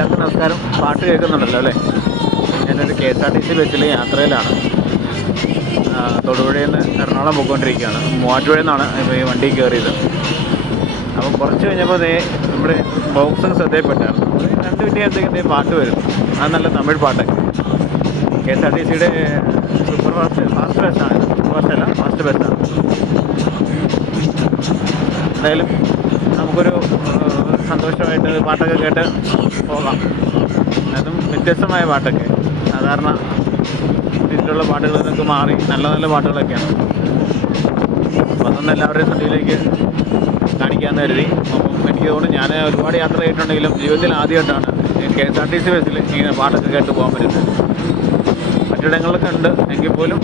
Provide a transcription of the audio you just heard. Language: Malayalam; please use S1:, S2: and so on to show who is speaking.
S1: വോയിസ് കേൾക്കുന്നുണ്ടല്ലോ അല്ലേ? ഞാനൊരു K S R T C ബസ്സിൽ യാത്രയിലാണ്. തൊടുപുഴയിൽ നിന്ന് എറണാകുളം പോയിക്കൊണ്ടിരിക്കുകയാണ്. മൂവാറ്റുപുഴയിൽ നിന്നാണ് ഇപ്പോൾ ഈ വണ്ടി കയറിയത്. അപ്പോൾ കുറച്ച് കഴിഞ്ഞപ്പോൾ ദേ നമ്മുടെ ബോക്സ് ശ്രദ്ധയിൽപ്പെട്ടായിരുന്നു രണ്ട് മിനിറ്റ് കഴിഞ്ഞത്തേക്ക് പാട്ട് വരും. ആ നല്ല തമിഴ് പാട്ട്. കെ എസ് ആർ ടി സിയുടെ സൂപ്പർ ഫാസ്റ്റ് ഫാസ്റ്റ് ബസ്സാണ് സൂപ്പർ ഫാസ്റ്റ് അല്ല ഫാസ്റ്റ് ബസ്സാണ്. എന്തായാലും നമുക്കൊരു പാട്ടൊക്കെ കേട്ട് പോകാം. അതും വ്യത്യസ്തമായ പാട്ടൊക്കെ. സാധാരണ രീതിയിലുള്ള പാട്ടുകളിൽ നിന്നൊക്കെ മാറി. നല്ല നല്ല പാട്ടുകളൊക്കെയാണ്. അപ്പോൾ അതൊന്നും എല്ലാവരുടെയും ശ്രദ്ധയിലേക്ക് കാണിക്കാമെന്ന് കരുതി. അപ്പം എനിക്ക് തോന്നുന്നു ഞാൻ ഒരുപാട് യാത്ര ചെയ്തിട്ടുണ്ടെങ്കിലും ജീവിതത്തിൽ ആദ്യമായിട്ടാണ് K S R T C ബസ്സിൽ ഇങ്ങനെ പാട്ടൊക്കെ കേട്ട് പോകാൻ പറ്റുന്നത്. മറ്റിടങ്ങളിലൊക്കെ ഉണ്ട് എങ്കിൽ പോലും